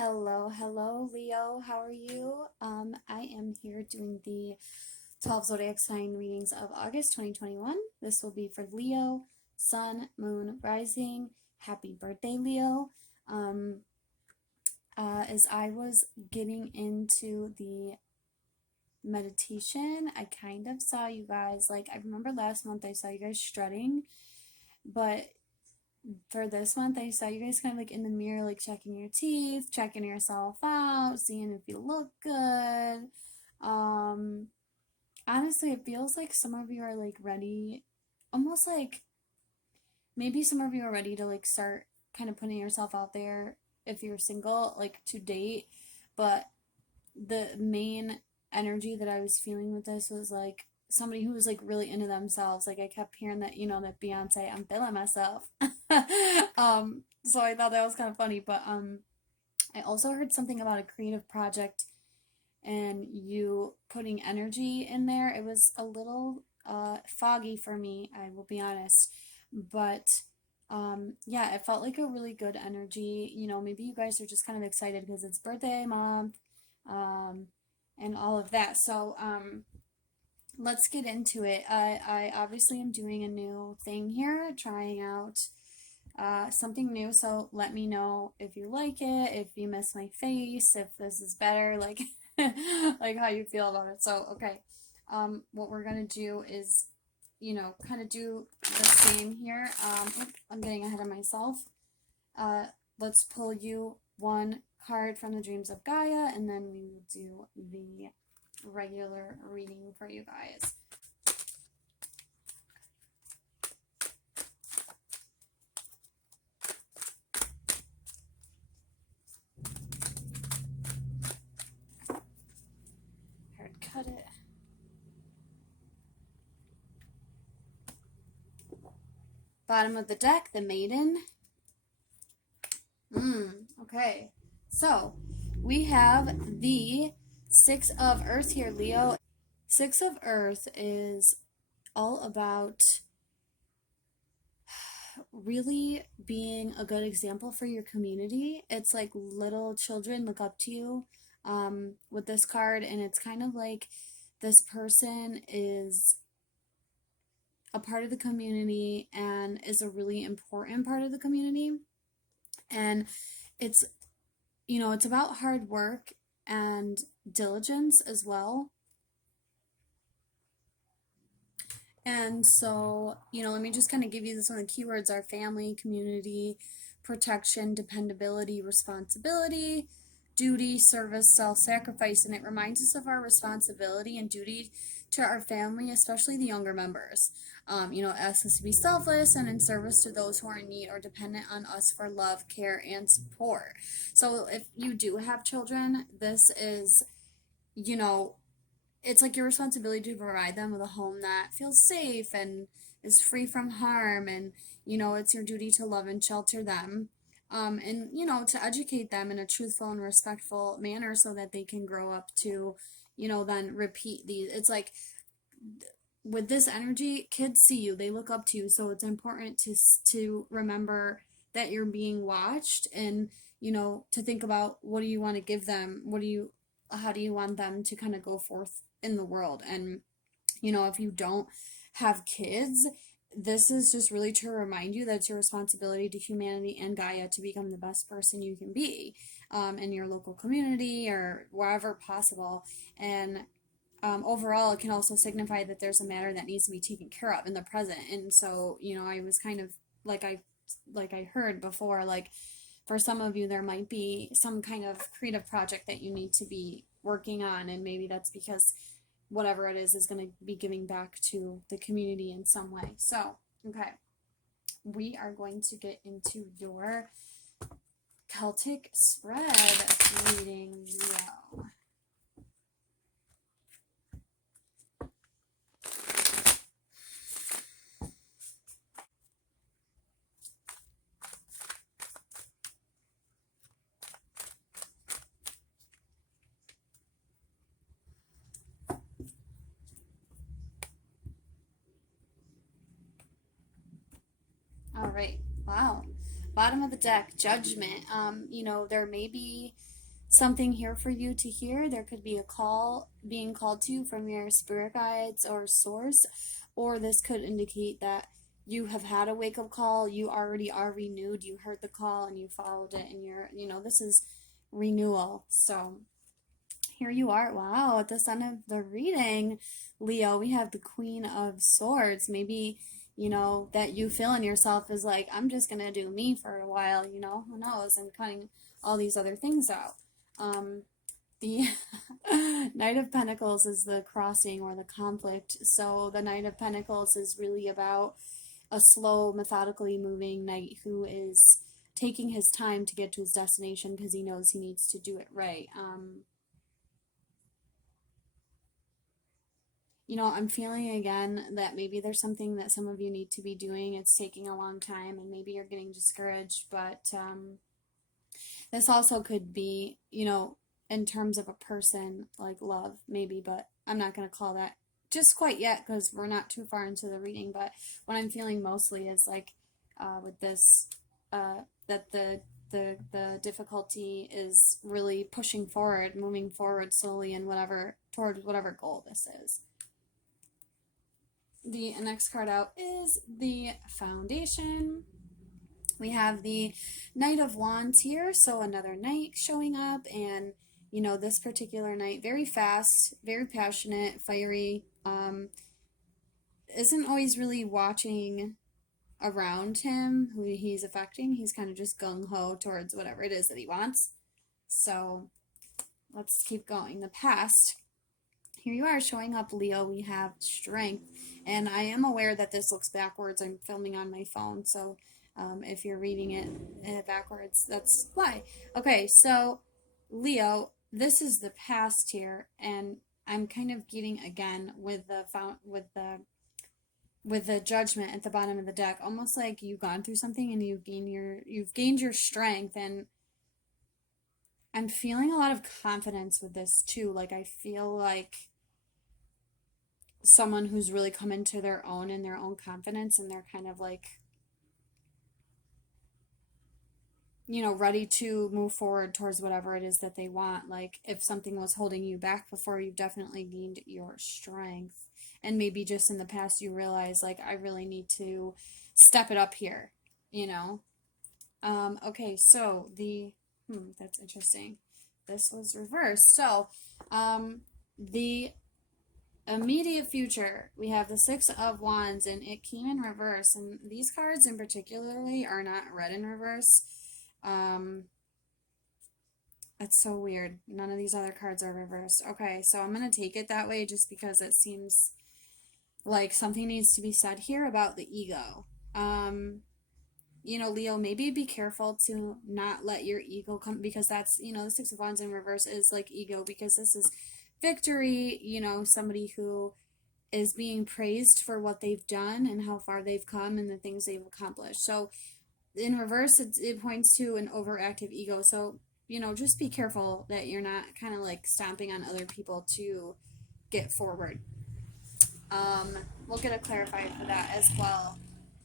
Hello, Leo. How are you? I am here doing the 12 zodiac sign readings of August 2021. This will be for Leo, Sun, Moon, Rising. Happy birthday, Leo. As I was getting into the meditation, I kind of saw you guys, I remember last month I saw you guys strutting, but for this month, I saw you guys kind of in the mirror, checking your teeth, checking yourself out, seeing if you look good. Honestly, it feels like some of you are ready, almost like maybe some of you are ready to start kind of putting yourself out there if you're single, to date. But the main energy that I was feeling with this was somebody who was really into themselves. I kept hearing that, that Beyonce, I'm feeling myself. So I thought that was kind of funny, but I also heard something about a creative project and you putting energy in there. It was a little foggy for me, I will be honest, but yeah, it felt like a really good energy. Maybe you guys are just kind of excited because it's birthday month, and all of that. So let's get into it. I obviously am doing a new thing here, trying out something new. So let me know if you like it, if you miss my face, if this is better, like how you feel about it. So, okay. What we're gonna do is, kind of do the same here. I'm getting ahead of myself. Let's pull you one card from the Dreams of Gaia, and then we will do the regular reading for you guys. Hard cut it. Bottom of the deck, the Maiden. Okay. So, we have the Six of Earth here, Leo. Six of Earth is all about really being a good example for your community. It's like little children look up to you with this card, and it's kind of like this person is a part of the community and is a really important part of the community. And it's, it's about hard work and diligence as well. And so, let me just kind of give you some of the keywords are family, community, protection, dependability, responsibility, duty, service, self-sacrifice. And it reminds us of our responsibility and duty to our family, especially the younger members. It asks us to be selfless and in service to those who are in need or dependent on us for love, care, and support. So if you do have children, this is, it's like your responsibility to provide them with a home that feels safe and is free from harm. And, it's your duty to love and shelter them. And, to educate them in a truthful and respectful manner so that they can grow up to, then repeat these. It's like with this energy, kids see you, they look up to you. So it's important to remember that you're being watched and, to think about what do you want to give them? How do you want them to kind of go forth in the world? And if you don't have kids, this is just really to remind you that it's your responsibility to humanity and Gaia to become the best person you can be in your local community or wherever possible. And overall, it can also signify that there's a matter that needs to be taken care of in the present. And so, I was kind of like I heard before, for some of you, there might be some kind of creative project that you need to be working on, and maybe that's because whatever it is going to be giving back to the community in some way. So, okay, we are going to get into your Celtic spread reading, Leo. All right. Wow. Bottom of the deck, Judgment. There may be something here for you to hear. There could be a call being called to you from your spirit guides or source, or this could indicate that you have had a wake up call. You already are renewed. You heard the call and you followed it, and this is renewal. So here you are. Wow, at the end of the reading, Leo, we have the Queen of Swords. Maybe, that you feel in yourself is like, I'm just going to do me for a while, who knows? I'm cutting all these other things out. The Knight of Pentacles is the crossing or the conflict. So the Knight of Pentacles is really about a slow, methodically moving knight who is taking his time to get to his destination because he knows he needs to do it right. I'm feeling again that maybe there's something that some of you need to be doing. It's taking a long time and maybe you're getting discouraged, but this also could be, in terms of a person, like love, maybe, but I'm not going to call that just quite yet because we're not too far into the reading. But what I'm feeling mostly is like with this, that the difficulty is really pushing forward, moving forward slowly in toward whatever goal this is. The next card out is the Foundation. We have the Knight of Wands here, so another knight showing up, and this particular knight, very fast, very passionate, fiery, isn't always really watching around him who he's affecting. He's kind of just gung-ho towards whatever it is that he wants. So let's keep going. The past. Here you are showing up, Leo. We have Strength, and I am aware that this looks backwards. I'm filming on my phone, so if you're reading it backwards, that's why. Okay, so Leo, this is the past here, and I'm kind of getting again with the Judgment at the bottom of the deck, almost like you've gone through something and you've gained your strength, and I'm feeling a lot of confidence with this too. Like I feel like someone who's really come into their own and their own confidence, and they're kind of like, ready to move forward towards whatever it is that they want. Like if something was holding you back before, you've definitely gained your strength. And maybe just in the past you realize like I really need to step it up here, Okay, so that's interesting. This was reversed. So, the immediate future, we have the Six of Wands, and it came in reverse. And these cards in particularly are not read in reverse. It's so weird. None of these other cards are reversed. Okay, so I'm going to take it that way just because it seems like something needs to be said here about the ego. Leo, maybe be careful to not let your ego come, because that's, the Six of Wands in reverse is like ego, because this is victory, somebody who is being praised for what they've done and how far they've come and the things they've accomplished. So in reverse, it points to an overactive ego. So, just be careful that you're not kind of like stomping on other people to get forward. We'll get a clarifier for that as well.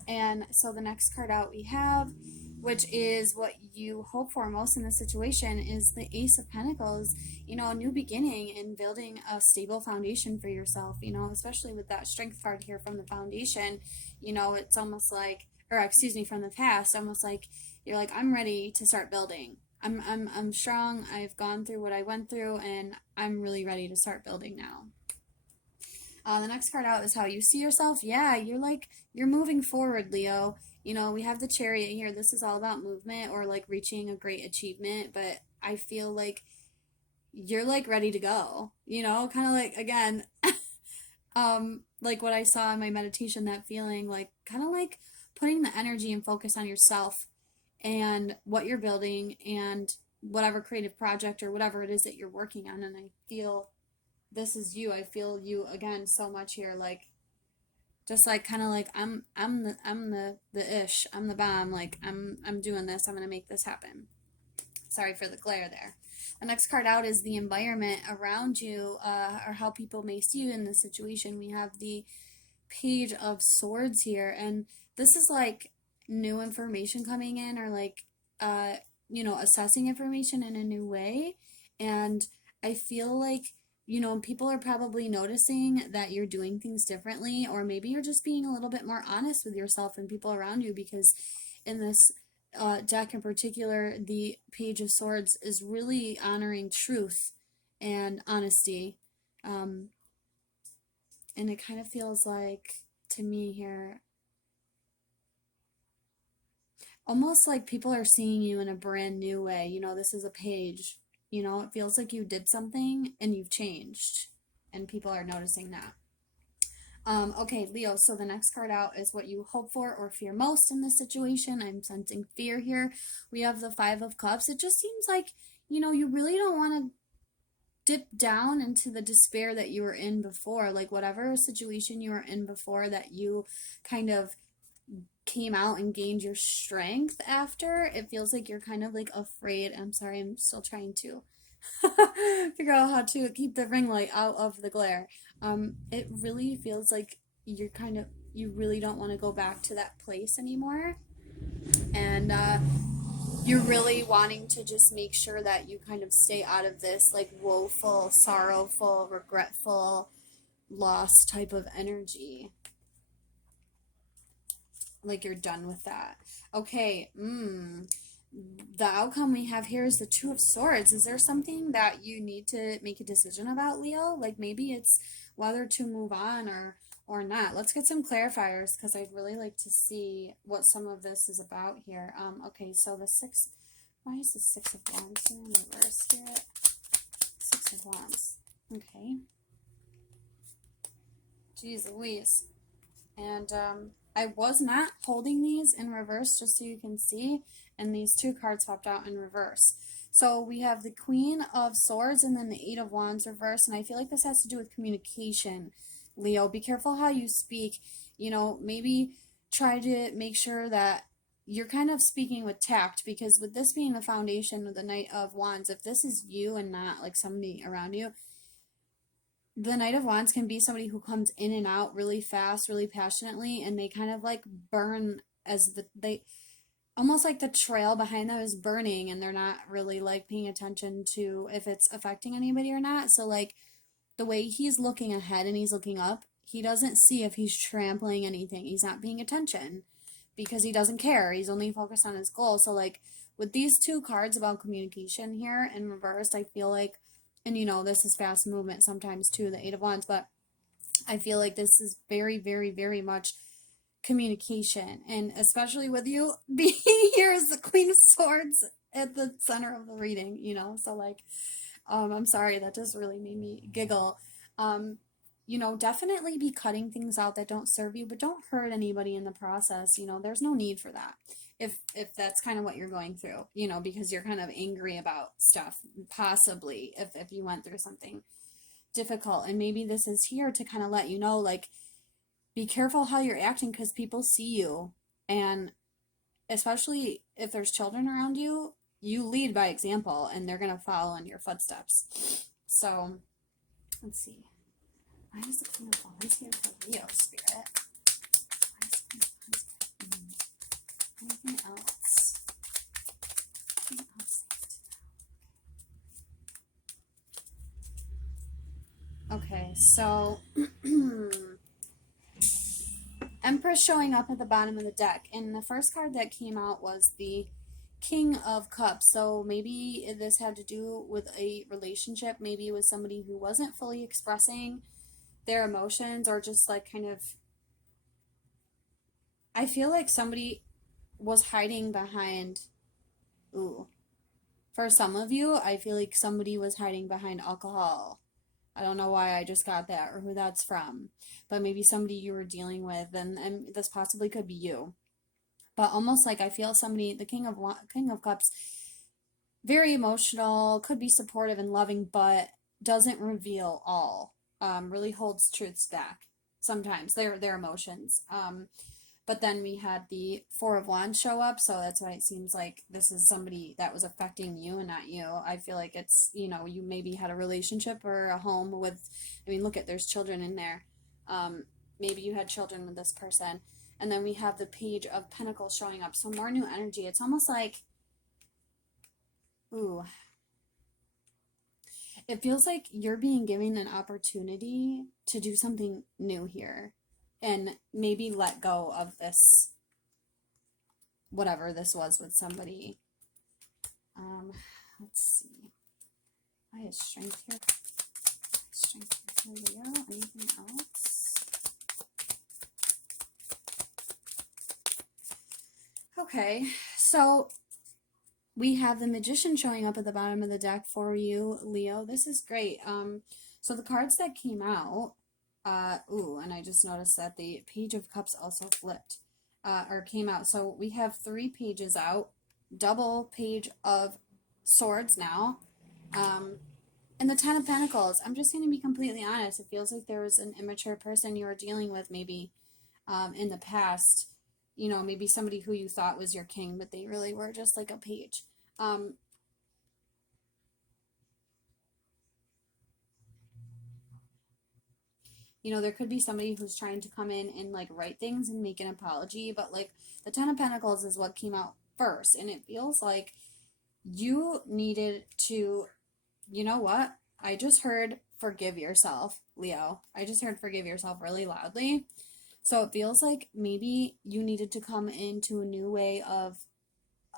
And so the next card out we have, which is what you hope for most in this situation, is the Ace of Pentacles. A new beginning and building a stable foundation for yourself, especially with that Strength card here from the Foundation. It's almost like, or excuse me, from the past, almost like you're like, I'm ready to start building. I'm strong. I've gone through what I went through, and I'm really ready to start building now. The next card out is how you see yourself. Yeah, you're moving forward, Leo. We have the Chariot here. This is all about movement or like reaching a great achievement, but I feel like you're like ready to go. Kind of like, again, like what I saw in my meditation, that feeling like kind of like putting the energy and focus on yourself and what you're building and whatever creative project or whatever it is that you're working on. And I feel this is you. I feel you again so much here, like just like kind of like I'm the ish. I'm the bomb. Like I'm doing this. I'm gonna make this happen. Sorry for the glare there. The next card out is the environment around you, or how people may see you in this situation. We have the Page of Swords here, and this is like new information coming in, or like assessing information in a new way. And I feel like, people are probably noticing that you're doing things differently, or maybe you're just being a little bit more honest with yourself and people around you, because in this deck in particular, the Page of Swords is really honoring truth and honesty. Um, and it kind of feels like, to me here, almost like people are seeing you in a brand new way. This is a page. It feels like you did something and you've changed, and people are noticing that. Okay, Leo, so the next card out is what you hope for or fear most in this situation. I'm sensing fear here. We have the Five of Cups. It just seems like, you really don't want to dip down into the despair that you were in before. Like, whatever situation you were in before that you kind of came out and gained your strength after, it feels like you're kind of like afraid. I'm sorry, I'm still trying to figure out how to keep the ring light out of the glare. It really feels like you really don't want to go back to that place anymore. And you're really wanting to just make sure that you kind of stay out of this like woeful, sorrowful, regretful, lost type of energy. Like you're done with that. Okay, the outcome we have here is the Two of Swords. Is there something that you need to make a decision about, Leo? Like maybe it's whether to move on or not. Let's get some clarifiers, because I'd really like to see what some of this is about here. Okay, so why is the Six of Wands here in reverse, Spirit? Six of Wands. Okay. Jeez Louise. And I was not holding these in reverse, just so you can see, and these two cards popped out in reverse. So we have the Queen of Swords and then the Eight of Wands reverse, and I feel like this has to do with communication, Leo. Be careful how you speak. Maybe try to make sure that you're kind of speaking with tact, because with this being the foundation of the Knight of Wands, if this is you and not like somebody around you, the Knight of Wands can be somebody who comes in and out really fast, really passionately, and they kind of like burn as they almost like the trail behind them is burning, and they're not really like paying attention to if it's affecting anybody or not. So like the way he's looking ahead and he's looking up, he doesn't see if he's trampling anything. He's not paying attention because he doesn't care. He's only focused on his goal. So like with these two cards about communication here in reversed, I feel like, and this is fast movement sometimes too, the Eight of Wands, but I feel like this is very, very, very much communication. And especially with you being here as the Queen of Swords at the center of the reading, so like, I'm sorry, that just really made me giggle. Definitely be cutting things out that don't serve you, but don't hurt anybody in the process. There's no need for that. If that's kind of what you're going through, because you're kind of angry about stuff, possibly if you went through something difficult. And maybe this is here to kind of let you know, like, be careful how you're acting, because people see you. And especially if there's children around you, you lead by example, and they're going to follow in your footsteps. So, let's see. Why is the Queen of Wands here for Leo, Spirit? Why is the Queen of Wands here? Anything else? Anything else? Okay, so Empress showing up at the bottom of the deck, and the first card that came out was the King of Cups. So maybe this had to do with a relationship, maybe with somebody who wasn't fully expressing their emotions, or just like kind of, I feel like somebody was hiding behind, for some of you, I feel like somebody was hiding behind alcohol. I don't know why I just got that or who that's from, but maybe somebody you were dealing with, and this possibly could be you. But almost like I feel somebody, the King of Cups, very emotional, could be supportive and loving, but doesn't reveal all. Really holds truths back sometimes, their emotions. But then we had the Four of Wands show up, so that's why it seems like this is somebody that was affecting you and not you. I feel like it's, you maybe had a relationship or a home with, look at, there's children in there. Maybe you had children with this person. And then we have the Page of Pentacles showing up, so more new energy. It's almost like Ooh, it feels like you're being given an opportunity to do something new here and maybe let go of this, whatever this was with somebody. Um, let's see. I have strength here. Strength here for Leo. Anything else? Okay, so we have the Magician showing up at the bottom of the deck for you, Leo. This is great. So the cards that came out, and I just noticed that the Page of Cups also flipped, or came out. So we have 3 pages out, double Page of Swords now, and the Ten of Pentacles. I'm just going to be completely honest. It feels like there was an immature person you were dealing with maybe in the past. You know, maybe somebody who you thought was your king, but they really were just like a page. You know, there could be somebody who's trying to come in and like write things and make an apology, but like the Ten of Pentacles is what came out first, and it feels like you needed to, you know what? I just heard forgive yourself, Leo. I just heard forgive yourself really loudly. So it feels like maybe you needed to come into a new way of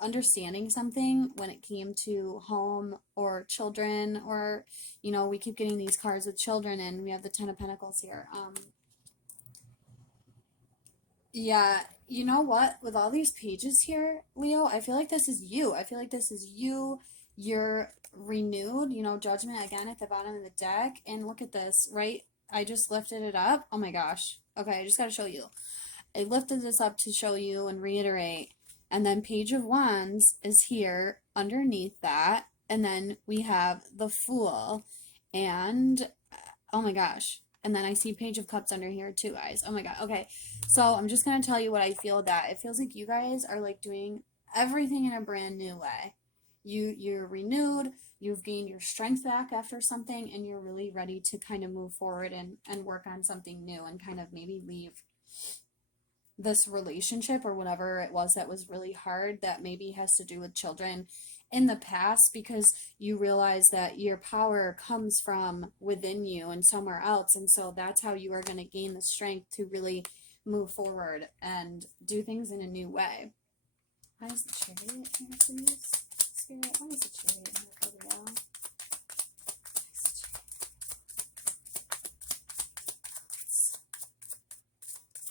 understanding something when it came to home or children, or, you know, we keep getting these cards with children, and we have the Ten of Pentacles here. Yeah, you know what? With all these pages here, Leo, I feel like this is you. I feel like this is you. You're renewed, you know, Judgment again at the bottom of the deck. And look at this, right? I just lifted it up. Oh my gosh. Okay, I just got to show you. I lifted this up to show you and reiterate. And then Page of Wands is here underneath that. And then we have the Fool. And oh my gosh. And then I see Page of Cups under here too, guys. Oh my god. Okay. So I'm just going to tell you what I feel, that it feels like you guys are like doing everything in a brand new way. You're renewed, you've gained your strength back after something, and you're really ready to kind of move forward and work on something new and kind of maybe leave this relationship or whatever it was that was really hard, that maybe has to do with children in the past, because you realize that your power comes from within you and somewhere else, and so that's how you are going to gain the strength to really move forward and do things in a new way. Why is the Chariot here, please? Spirit, why is the Chariot here for Leo?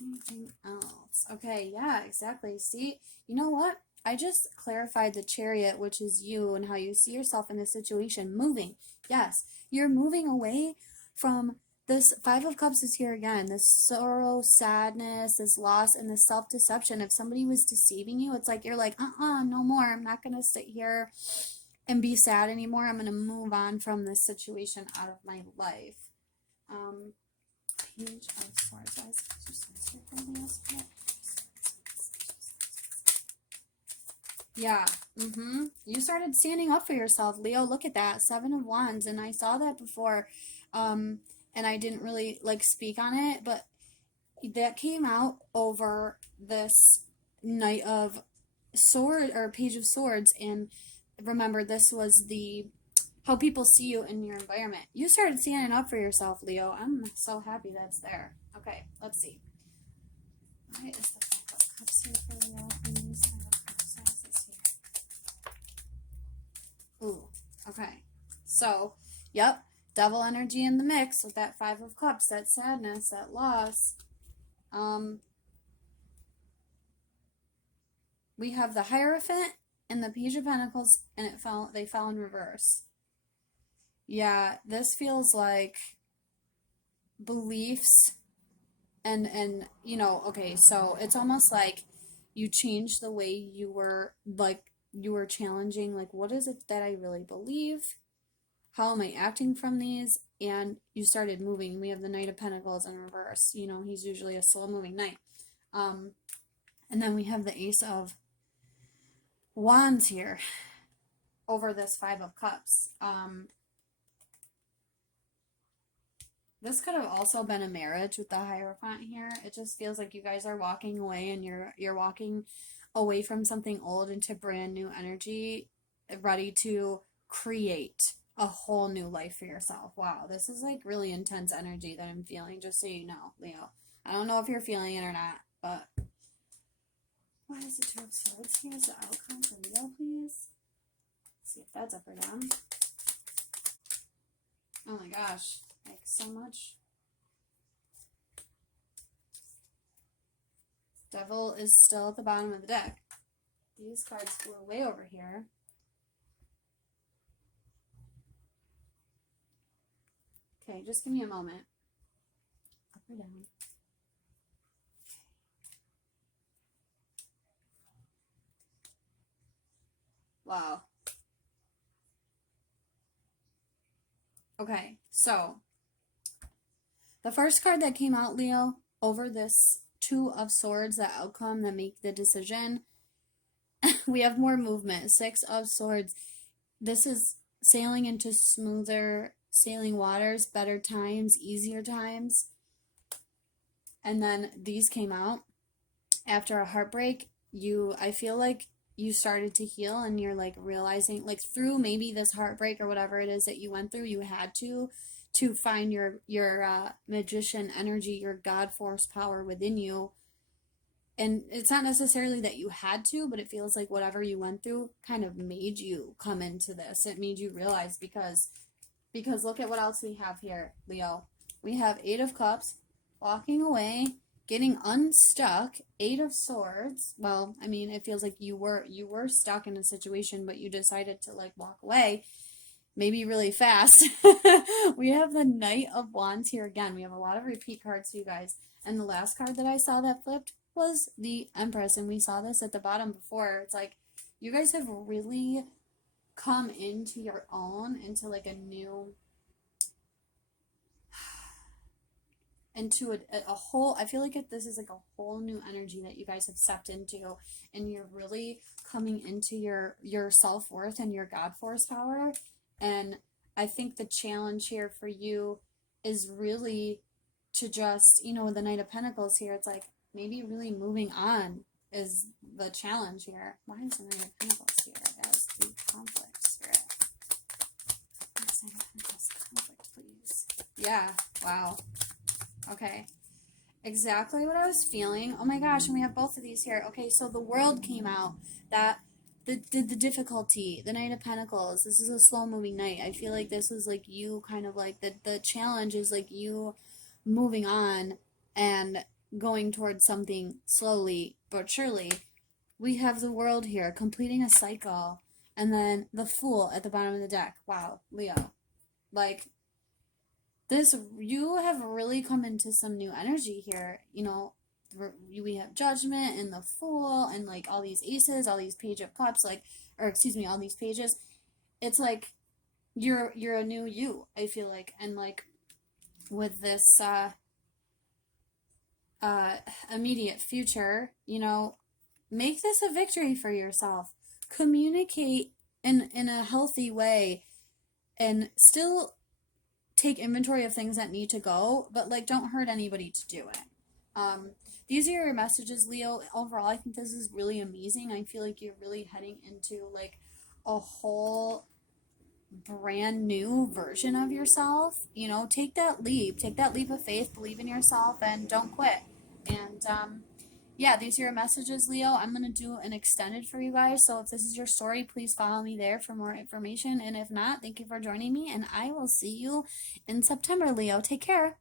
Anything else? Okay, yeah, exactly. See, you know what? I just clarified the Chariot, which is you and how you see yourself in this situation. Moving. Yes, you're moving away from this. Five of Cups is here again. This sorrow, sadness, this loss, and this self-deception. If somebody was deceiving you, it's like you're like, no more. I'm not going to sit here and be sad anymore. I'm going to move on from this situation out of my life. Page of Swords. Yeah. You started standing up for yourself, Leo. Look at that. 7 of Wands. And I saw that before. And I didn't really like speak on it, but that came out over this Knight of Sword or Page of Swords. And remember, this was the how people see you in your environment. You started standing up for yourself, Leo. I'm so happy that's there. Okay, let's see. Why is the Five of Cups here for Leo, please? Five of Cups, why is this here? Ooh, okay. So, yep, devil energy in the mix with that Five of Cups, that sadness, that loss. We have the Hierophant and the Page of Pentacles, and they fell in reverse. Yeah, this feels like beliefs and you know, okay, so it's almost like you changed the way you were challenging, like, what is it that I really believe? How am I acting from these? And you started moving. We have the Knight of Pentacles in reverse. You know, he's usually a slow moving knight. And then we have the Ace of Wands here over this Five of Cups. This could have also been a marriage with the Hierophant here. It just feels like you guys are walking away, and you're walking away from something old into brand new energy. ready to create a whole new life for yourself. Wow, this is like really intense energy that I'm feeling, just so you know, Leo. I don't know if you're feeling it or not, but why is the Two of Swords? Here's the outcome for Leo, please. Let's see if that's up or down. Oh my gosh, like so much. Devil is still at the bottom of the deck. These cards flew way over here. Okay, just give me a moment. Up or down? Wow. Okay, so the first card that came out, Leo, over this Two of Swords, the outcome that make the decision, we have more movement. Six of Swords. This is sailing into smoother sailing waters, better times, easier times. And then these came out after a heartbreak. I feel like you started to heal, and you're like realizing, like through maybe this heartbreak or whatever it is that you went through, you had to find your magician energy, your God force power within you. And it's not necessarily that you had to, but it feels like whatever you went through kind of made you come into this. It made you realize, because look at what else we have here, Leo. We have Eight of Cups, walking away, getting unstuck, Eight of Swords. Well, I mean, it feels like you were stuck in a situation, but you decided to like walk away, maybe really fast. We have the Knight of Wands here again. We have a lot of repeat cards for you guys. And the last card that I saw that flipped was the Empress, and we saw this at the bottom before. It's like you guys have really come into your own, into like a new, into a whole, I feel like this is like a whole new energy that you guys have stepped into, and you're really coming into your self-worth and your God force power. And I think the challenge here for you is really to just, the Knight of Pentacles here, it's like maybe really moving on is the challenge here. Why is the Knight of Pentacles here as the conflict spirit? Knight of Pentacles conflict, please. Yeah, wow. Okay. Exactly what I was feeling. Oh my gosh, and we have both of these here. Okay, so the World came out. That the difficulty, the Knight of Pentacles. This is a slow moving knight. I feel like this is like you kind of like the challenge is like you moving on and going towards something slowly but surely. We have the World here, completing a cycle, and then the Fool at the bottom of the deck. Wow, Leo. Like this, you have really come into some new energy here. We have Judgment and the Fool and like all these aces, all these Page of Cups, like, or excuse me, all these pages. It's like you're a new you, I feel like. And like with this immediate future, make this a victory for yourself. Communicate in a healthy way, and still take inventory of things that need to go, but like don't hurt anybody to do it. These are your messages, Leo. Overall, I think this is really amazing. I feel like you're really heading into like a whole brand new version of yourself. Take that leap of faith, believe in yourself, and don't quit. And yeah, these are your messages, Leo. I'm going to do an extended for you guys. So if this is your story, please follow me there for more information. And if not, thank you for joining me. And I will see you in September, Leo. Take care.